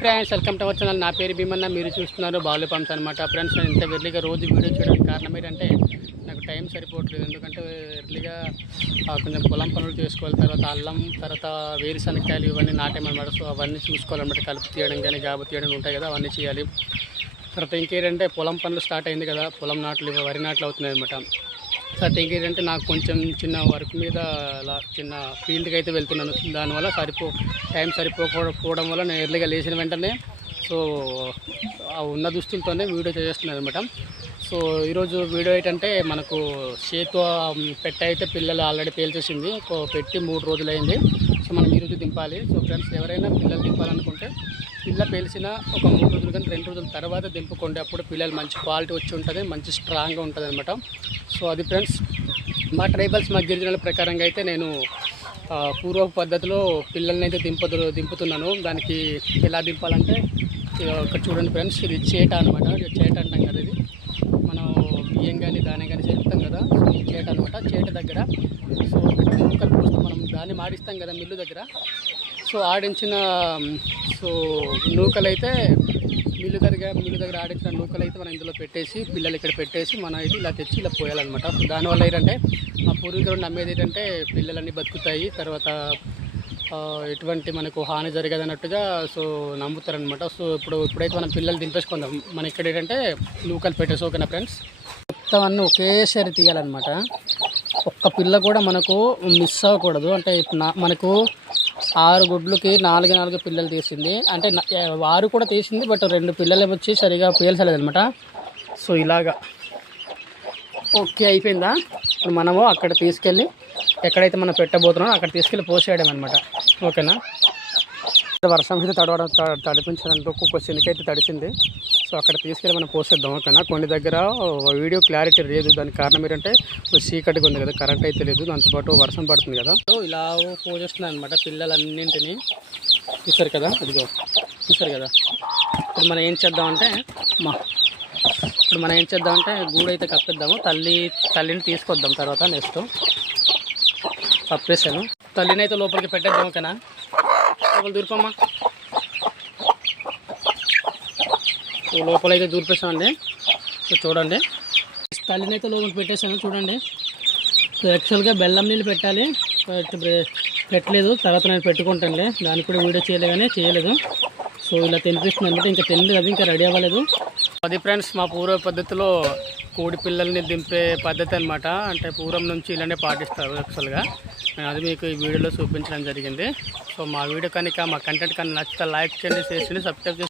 Friends, welcome to our channel. నా పేరు భీమన్న, మీరు చూస్తున్నారు బాలు పంప్స్ అనమాట. ఫ్రెండ్స్, నేను ఇంత ఎర్లీగా రోజు వీడియో చేయడానికి కారణం ఏంటంటే నాకు టైం సరిపోవట్లేదు. ఎందుకంటే ఎర్లీగా కొంచెం పొలం పనులు చేసుకోవాలి, తర్వాత అల్లం, తర్వాత వేరుశనక్కాయలు ఇవన్నీ నాటేమన్నమాట. సో అవన్నీ చూసుకోవాలన్నమాట. కలుపు తీయడం కానీ గాబు తీయడం ఉంటాయి కదా, అవన్నీ చేయాలి. తర్వాత ఇంకేంటంటే పొలం పనులు స్టార్ట్ అయింది కదా, పొలం నాట్లు వరి నాట్లు అవుతున్నాయి అనమాట. తర్వాత ఇంకేంటంటే నాకు కొంచెం చిన్న వర్క్ మీద అలా చిన్న ఫీల్డ్కి అయితే వెళ్తున్నాను. దానివల్ల టైం సరిపోకపోవడం వల్ల నేను ఎర్లీగా లేచిన వెంటనే సో ఉన్న దుస్తులతోనే వీడియో చేస్తున్నాను అనమాట. సో ఈరోజు వీడియో ఏంటంటే మనకు చేతో పెట్ట అయితే పిల్లలు ఆల్రెడీ పేల్చేసింది, పెట్టి 3 రోజులైంది. సో మనం ఈరోజు దింపాలి. సో ఫ్రెండ్స్, ఎవరైనా పిల్లలు దింపాలనుకుంటే పిల్ల పేల్చిన ఒక 3 రోజులు కానీ 2 రోజుల తర్వాత దింపుకోండి. అప్పుడు పిల్లలు మంచి క్వాలిటీ వచ్చి ఉంటుంది, మంచి స్ట్రాంగ్గా ఉంటుంది అనమాట. సో అది ఫ్రెండ్స్, మా ట్రైబల్స్, మా గిరిజనుల ప్రకారంగా అయితే నేను పూర్వ పద్ధతిలో పిల్లల్ని అయితే దింపుతున్నాను. దానికి ఎలా దింపాలంటే ఇక్కడ చూడండి ఫ్రెండ్స్, ఇది చేట అనమాట. చేట అంటాం కదా, ఇది మనం బియ్యం కానీ ధాన్యం కానీ చెప్తాం కదా, ఈ చేట అనమాట. చేట దగ్గర సో నూకలు పోస్తాం, మనం దాన్ని మాడిస్తాం కదా మిల్లు దగ్గర. సో ఆడించిన నూకలైతే మిల్లు దగ్గర ఆడించిన నూకలైతే మనం ఇందులో పెట్టేసి పిల్లలు ఇక్కడ పెట్టేసి మనం అయితే ఇలా తెచ్చి ఇలా పోయాలన్నమాట. దానివల్ల ఏంటంటే మా పూర్వీకులు నమ్మేది ఏంటంటే పిల్లలన్నీ బతుకుతాయి, తర్వాత ఎటువంటి మనకు హాని జరగదన్నట్టుగా సో నమ్ముతారనమాట. సో ఇప్పుడైతే మనం పిల్లలు దింపేసుకుందాం. మన ఇక్కడ ఏంటంటే నూకలు పెట్టేసి, ఓకేనా ఫ్రెండ్స్? మొత్తం అన్నీ ఒకేసారి తీయాలన్నమాట. ఒక్క పిల్ల కూడా మనకు మిస్ అవ్వకూడదు. అంటే మనకు 6 గుడ్లకి 4 పిల్లలు తీసింది, అంటే 6 కూడా తీసింది, బట్ 2 పిల్లలు వచ్చి సరిగా పేల్చలేదనమాట. సో ఇలాగా ఓకే అయిపోయిందా? ఇప్పుడు మనము అక్కడ తీసుకెళ్ళి ఎక్కడైతే మనం పెట్టబోతున్నామో అక్కడ తీసుకెళ్ళి పోసేయడం అనమాట, ఓకేనా? వర్షం అయితే తడిపించడానికి ఒక్కొక్క శనికైతే తడిసింది. సో అక్కడ తీసుకెళ్ళి మనం పోసేద్దాం, ఓకేనా? కొన్ని దగ్గర వీడియో క్లారిటీ లేదు, దానికి కారణం ఏంటంటే చీకటిగా ఉంది కదా, కరెంట్ అయితే లేదు, దాంతోపాటు వర్షం పడుతుంది కదా. సో ఇలా పోసేస్తున్నాయి అనమాట పిల్లలన్నింటినీ. చూసారు కదా, ఇదిగో చూసారు కదా. ఇప్పుడు మనం ఏం చేద్దామంటే గూడు అయితే కప్పేద్దాము. తల్లిని తీసుకొద్దాం తర్వాత. నెక్స్ట్ కప్పేసాను, తల్లిని అయితే లోపలికి పెట్టేద్దాం, ఓకేనా? లోపల దూరిపోమ్మా. లోపల అయితే దూరిపేసామండి. సో చూడండి, తల్లిని అయితే లోపలికి పెట్టేసాను చూడండి. సో యాక్చువల్గా బెల్లం నీళ్ళు పెట్టాలి, పెట్టలేదు, తర్వాత నేను పెట్టుకుంటానులే. దానికి కూడా వీడియో చేయలేదు. సో ఇలా తినిపిస్తుంది అనమాట. ఇంకా తినలేదు, అది ఇంకా రెడీ అవ్వలేదు. అది ఫ్రెండ్స్, మా పూర్వ పద్ధతిలో కోడి పిల్లల్ని దింపే పద్ధతి అనమాట. అంటే పూర్వం నుంచి ఇలానే పాటిస్తారు యాక్చువల్గా. నేను అది మీకు ఈ వీడియోలో చూపించడం జరిగింది. సో మా వీడియో కనుక, మా కంటెంట్ కనుక నచ్చితే లైక్ చేయండి, షేర్ చేయండి, సబ్స్క్రైబ్ చేయండి.